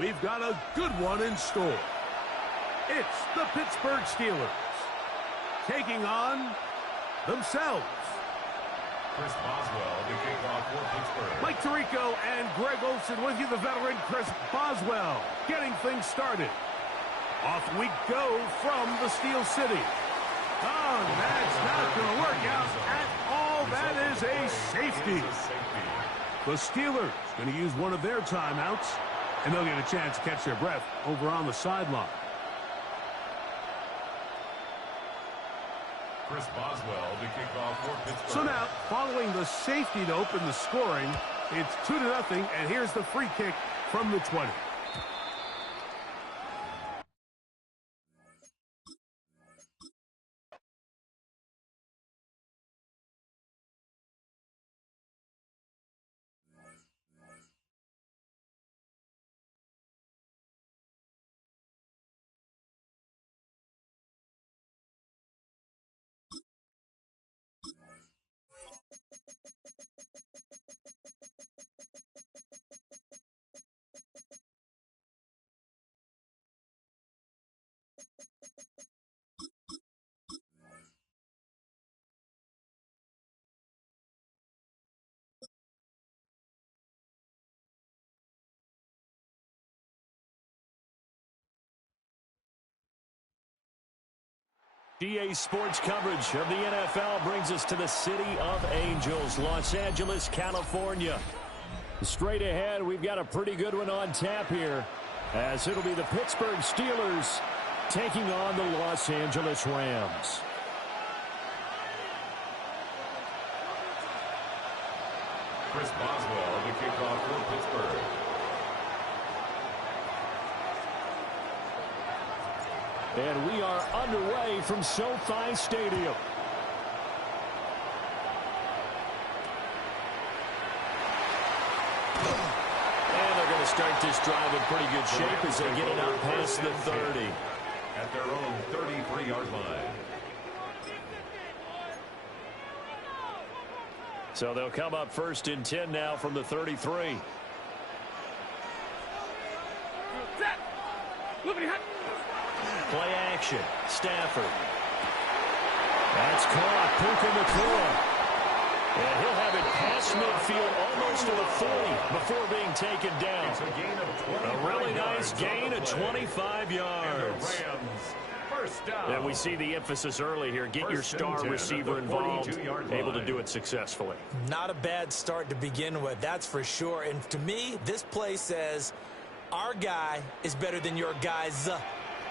we've got a good one in store. It's the Pittsburgh Steelers taking on themselves. Chris Boswell, the kickoff for Pittsburgh. Mike Tirico and Greg Olsen with you, the veteran Chris Boswell, getting things started. Off we go from the Steel City. Oh, that's not going to work out at all. That is a safety. The Steelers going to use one of their timeouts, and they'll get a chance to catch their breath over on the sideline. Chris Boswell, the kickoff for Pittsburgh. So now, following the safety to open the scoring, it's 2-0, and here's the free kick from the 20. GA Sports coverage of the NFL brings us to the City of Angels, Los Angeles, California. Straight ahead, we've got a pretty good one on tap here, as it'll be the Pittsburgh Steelers taking on the Los Angeles Rams. Chris Boswell, the kickoff for Pittsburgh. And we are underway from SoFi Stadium. And they're going to start this drive in pretty good shape as they get it out past the 30. At their own 33-yard line. So they'll come up 1st and 10 now from the 33. Play action. Stafford. That's caught. Puka Nacua. And he'll have it past midfield almost to the 40 before being taken down. It's a gain of 25 a really nice yards gain of 25 yards. First down. And we see the emphasis early here. Get your star receiver involved, able to do it successfully. Not a bad start to begin with, that's for sure. And to me, this play says our guy is better than your guy's.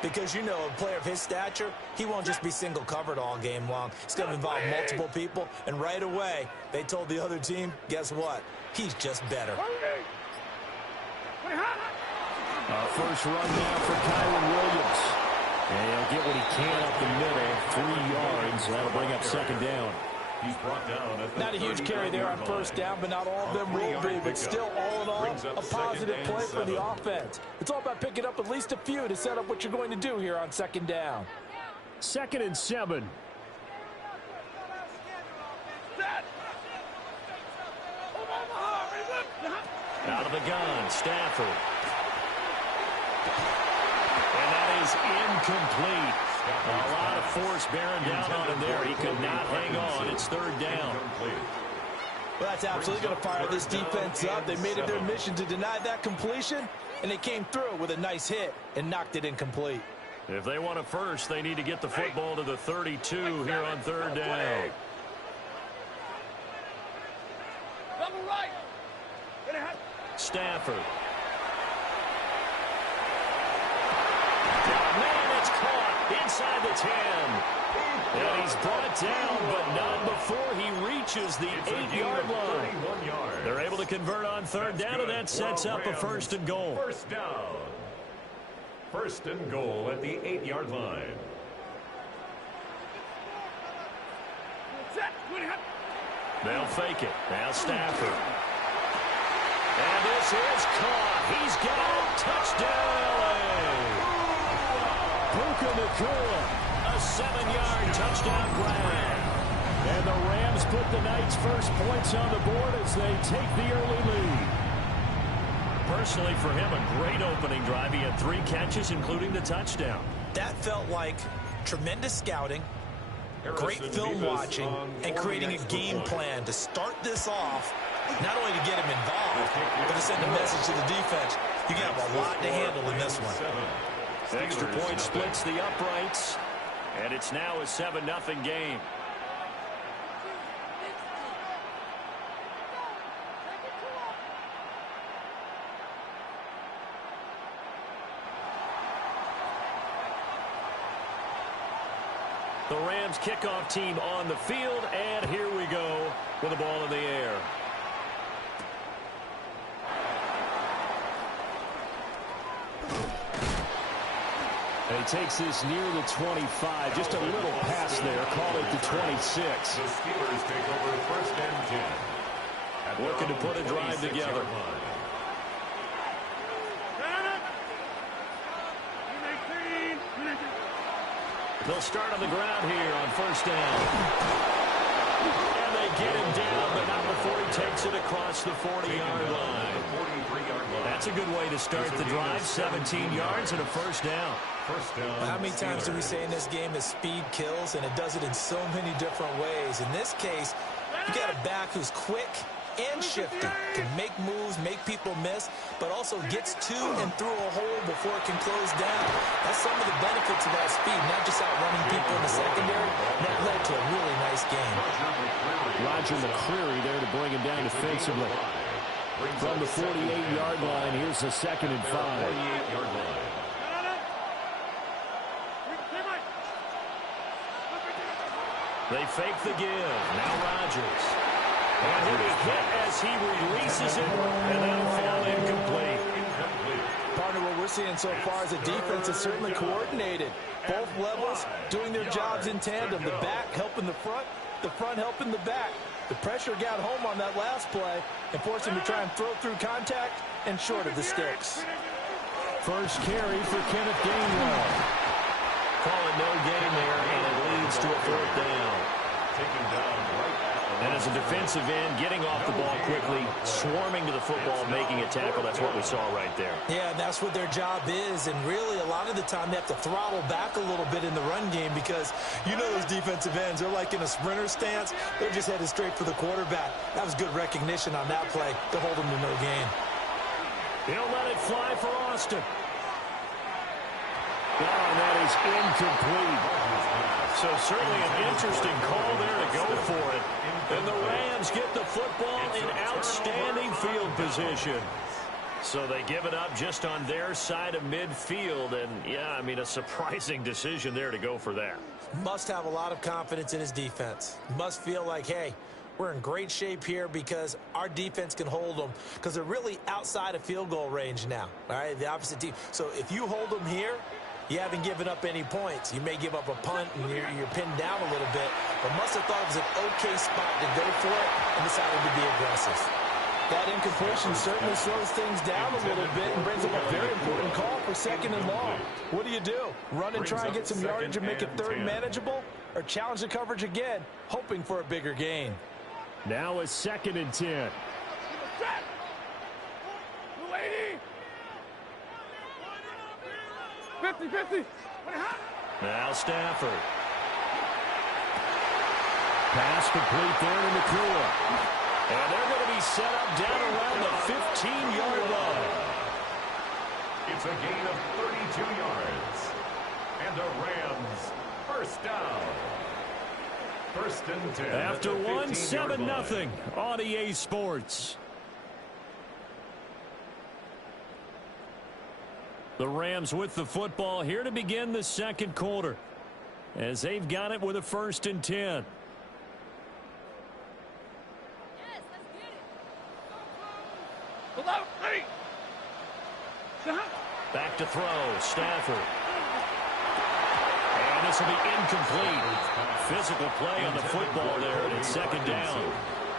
Because, you know, a player of his stature, he won't just be single covered all game long. It's going to involve multiple people. And right away, they told the other team, guess what? He's just better. First run now for Kyron Williams. And he'll get what he can up the middle, 3 yards. That'll bring up 2nd down. He's brought down at the not a huge carry there on 1st down, but not all of them will be. But still, all in all, a positive play for the offense. It's all about picking up at least a few to set up what you're going to do here on 2nd down. 2nd and 7. Out of the gun, Stafford. And that is incomplete. A lot of force bearing down on him there. He could not hang on. It's 3rd down. Well, that's absolutely going to fire this defense up. They made it their mission to deny that completion, and they came through with a nice hit and knocked it incomplete. If they want a first, they need to get the football to the 32 here on 3rd down. Stafford. Man, it's caught inside the 10. And he's brought down, but not before he reaches the 8-yard line. They're able to convert on 3rd down, and that sets up a 1st and goal. First down. 1st and goal at the 8-yard line. They'll fake it. Now Stafford. And this is caught. He's got it. Touchdown. Puka Nacua. A 7-yard touchdown grab. And the Rams put the night's first points on the board as they take the early lead. Personally, for him, a great opening drive. He had 3 catches, including the touchdown. That felt like tremendous scouting, great film watching, and creating a game plan to start this off, not only to get him involved, but to send a message to the defense. You got a lot to handle in this one. Extra point splits the uprights, and it's now a 7-0 game. The Rams kickoff team on the field, and here we go with the ball in the air. And he takes this near the 25, just a little pass there, call it the 26. The Steelers take over first and 10. Looking to put a drive together. They'll start on the ground here on first down. And they get him down, but not before he takes it across the 40-yard line. That's a good way to start the drive. 17 yards and a first down. How many times do we say in this game that speed kills, and it does it in so many different ways? In this case, you got a back who's quick and shifty, can make moves, make people miss, but also gets to and through a hole before it can close down. That's some of the benefits of that speed, not just outrunning people in the secondary. That led to a really nice game. Roger McCreary there to bring him down defensively. From the 48-yard line, here's the 2nd and 5. 48-yard line. They fake the give. Now Rodgers. And he'll be hit as he releases it, and that'll fall incomplete. Partner, what we're seeing so far is the defense is certainly coordinated. Both levels doing their jobs in tandem. The back helping the front helping the back. The pressure got home on that last play and forced him to try and throw through contact and short of the sticks. First carry for Kenneth Gainwell. Call it no gain there, and it leads to a 4th down. Taken down right. And as a defensive end, getting off the ball quickly, swarming to the football, making a tackle, that's what we saw right there. Yeah, and that's what their job is, and really a lot of the time they have to throttle back a little bit in the run game because you know those defensive ends, they're like in a sprinter stance. They're just headed straight for the quarterback. That was good recognition on that play to hold them to no gain. He'll let it fly for Austin. Oh, and that is incomplete. So certainly an interesting call there to go for it. And the Rams get the football in outstanding field position. So they give it up just on their side of midfield. And, yeah, I mean, a surprising decision there to go for that. Must have a lot of confidence in his defense. Must feel like, hey, we're in great shape here because our defense can hold them because they're really outside of field goal range now. All right, the opposite team. So if you hold them here, you haven't given up any points. You may give up a punt and you're pinned down a little bit, but must have thought it was an okay spot to go for it and decided to be aggressive. That incompletion certainly slows things down a little bit and brings up a very important call for 2nd and long. What do? Run and try and get some yardage and make it 3rd manageable, or challenge the coverage again, hoping for a bigger gain? Now a 2nd and 10. Now Stafford. Pass complete there to McClure. And they're going to be set up down around the 15-yard line. It's a gain of 32 yards. And the Rams first down. First and 10. After one, 7-0 on EA Sports. The Rams with the football here to begin the 2nd quarter as they've got it with a 1st and 10. Yes, let's get it. Below, ready. Back to throw, Stafford. And this will be incomplete. Physical play on the football there, and it's 2nd down.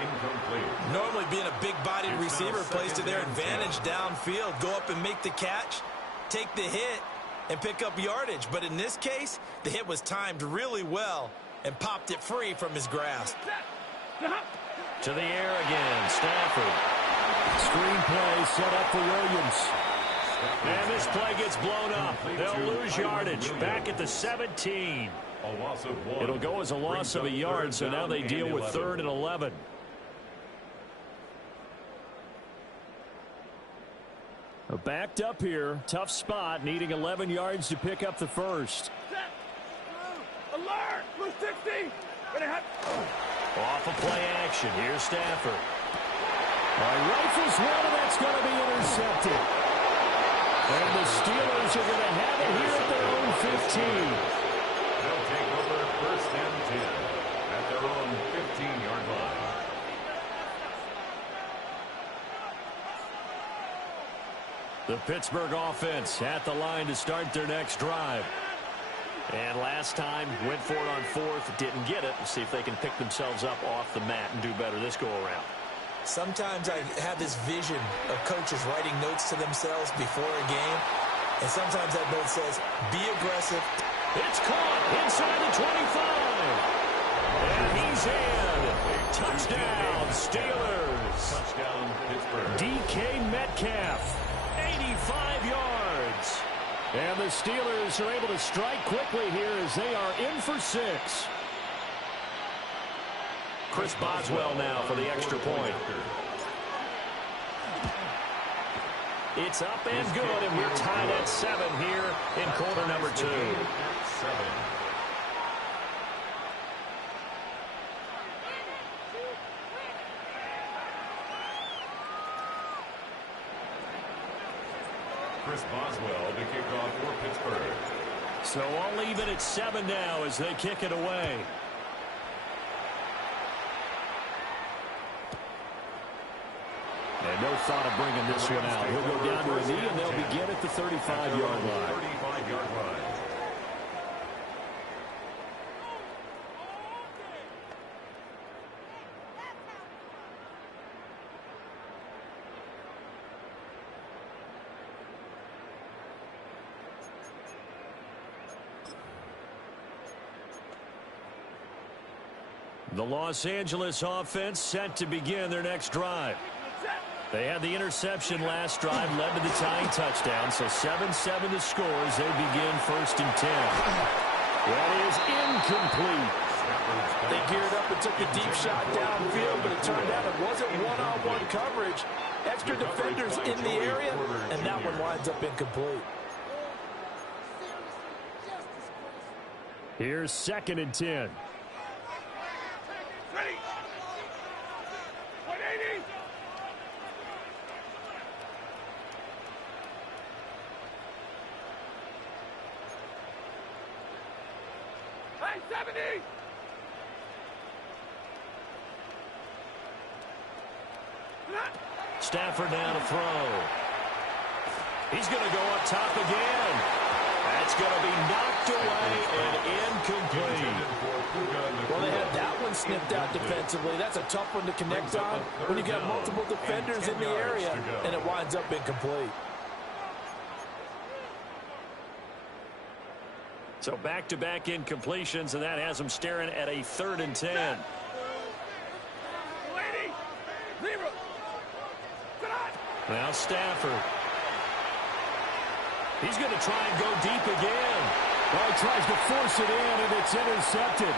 Incomplete. Normally being a big-bodied receiver plays to their advantage downfield. Go up and make the catch, take the hit, and pick up yardage. But in this case, the hit was timed really well and popped it free from his grasp. To the air again, Stafford. Screen play set up for Williams. And this play gets blown up. They'll lose yardage. Back at the 17. A loss of 1. It'll go as a loss of a yard, so now they deal with 3rd and 11. Backed up here. Tough spot, needing 11 yards to pick up the first. Alert! Blue 60! Off of play action. Here's Stafford. Rifles one, and that's going to be intercepted. And the Steelers are going to have it here at their own 15. They'll take over 1st and 10 at their own 15-yard line. The Pittsburgh offense at the line to start their next drive. And last time, went for it on 4th, didn't get it. We'll see if they can pick themselves up off the mat and do better this go-around. Sometimes I have this vision of coaches writing notes to themselves before a game, and sometimes that note says, be aggressive. It's caught inside the 25. And he's in. Touchdown, Steelers. Touchdown, Pittsburgh. DK Metcalf, 85 yards. And the Steelers are able to strike quickly here as they are in for 6. Chris Boswell now for the extra point. It's up and good, and we're tied at 7 here in quarter number 2. 7. Chris Boswell to kick off for Pittsburgh. So I'll leave it at 7 now as they kick it away. And no thought of bringing this one out. He'll go down to a knee, and they'll begin at the 35-yard line. 35-yard line. The Los Angeles offense set to begin their next drive. They had the interception last drive, led to the tying touchdown, so 7-7 the score as they begin 1st and 10. That is incomplete. They geared up and took a deep shot downfield, but it turned out it wasn't one-on-one coverage. Extra defenders in the area, and that one winds up incomplete. Here's 2nd and 10. Ready! 180! Hey, 70! Stafford now to throw. He's going to go up top again. That's going to be knocked away and incomplete. Well, they had that one snipped out defensively. That's a tough one to connect on when you got multiple defenders in the area, and it winds up incomplete. So back-to-back incompletions, and that has them staring at a 3rd and 10. Now Stafford. He's going to try and go deep again. Well, he tries to force it in, and it's intercepted.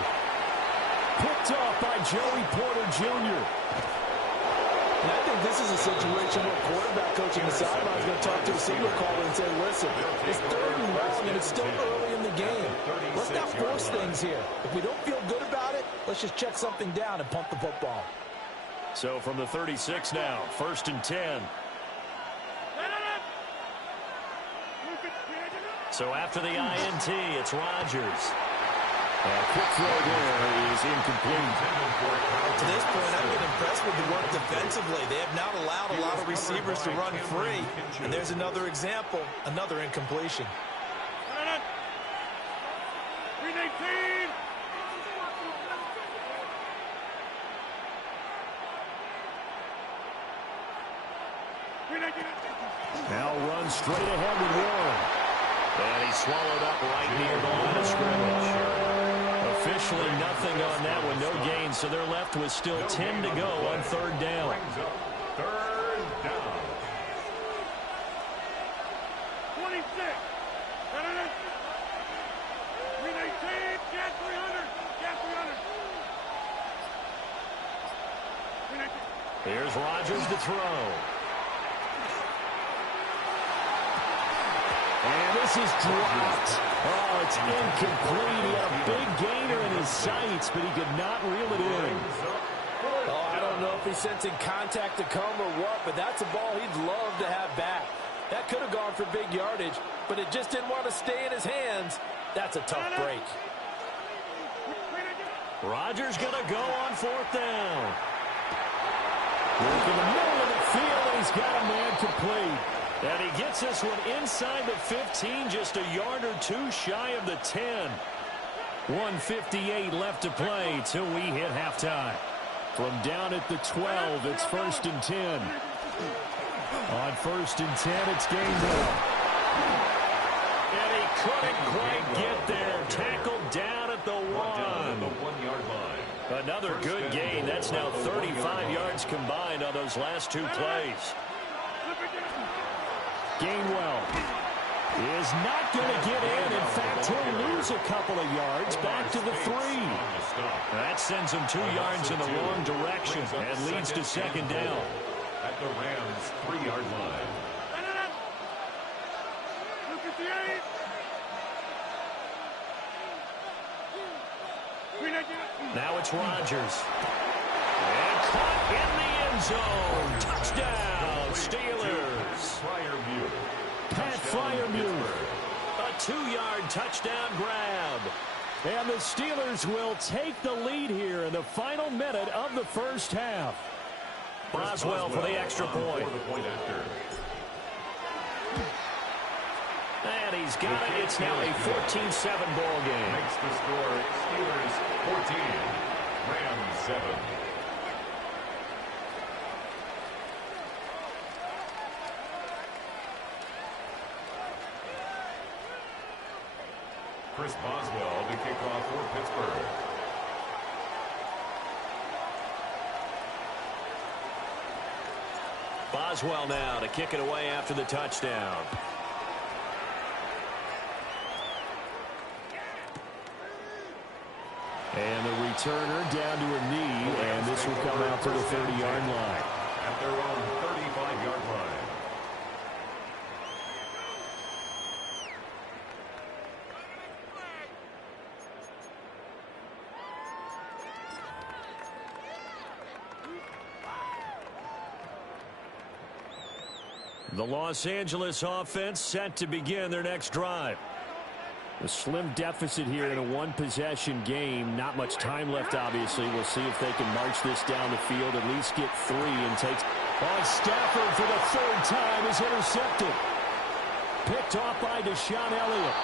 Picked off by Joey Porter Jr. And I think this is a situation where quarterback coach in the sideline is going to talk to a signal caller and say, listen, it's 3rd and long, and it's still early in the game. Let's not force things here. If we don't feel good about it, let's just check something down and pump the football. So from the 36 now, 1st and 10. So after the INT, it's Rodgers. Quick throw there is incomplete. To this point, I've been impressed with the work defensively. They have not allowed a lot of receivers to run free. And there's another example, another incompletion. Now runs straight ahead with Warren. And he swallowed up right near the line of scrimmage. Officially nothing on that one, no gain. So they're left with still 10 to go on 3rd down. 3rd down. Here's Rodgers to throw. And this is dropped. Oh, it's incomplete. He had a big gainer in his sights, but he could not reel it in. Oh, I don't know if he's sensing contact to come or what, but that's a ball he'd love to have back. That could have gone for big yardage, but it just didn't want to stay in his hands. That's a tough break. Rodgers going to go on fourth down. Work in the middle of the field, and he's got a man complete. And he gets this one inside the 15, just a yard or two shy of the 10. 1:58 left to play till we hit halftime. From down at the 12, it's 1st and 10. On 1st and 10, it's Gainwell. And he couldn't quite get there. Tackled down at the 1. The 1-yard line. Another good gain. That's now 35 yards combined on those last two plays. Gainwell is not going to get in. In fact, he'll lose a couple of yards back to the 3. That sends him 2 yards in the wrong direction and leads to 2nd down. At the Rams' 3-yard line. Now it's Rodgers. And caught in the end zone. Touchdown, Steelers. Pat Fryermuth. A 2-yard touchdown grab. And the Steelers will take the lead here in the final minute of the first half. Boswell for the extra point. And he's got it. It's now a 14-7 ball game. Makes the score Steelers 14, Rams 7. Chris Boswell to kick off for Pittsburgh. Boswell now to kick it away after the touchdown. And the returner down to a knee, and this will come out to the 30-yard line. At their own 35-yard line. The Los Angeles offense set to begin their next drive. A slim deficit here in a one-possession game. Not much time left, obviously. We'll see if they can march this down the field, at least get 3 and take. Oh, Stafford for the 3rd time is intercepted. Picked off by Deshaun Elliott.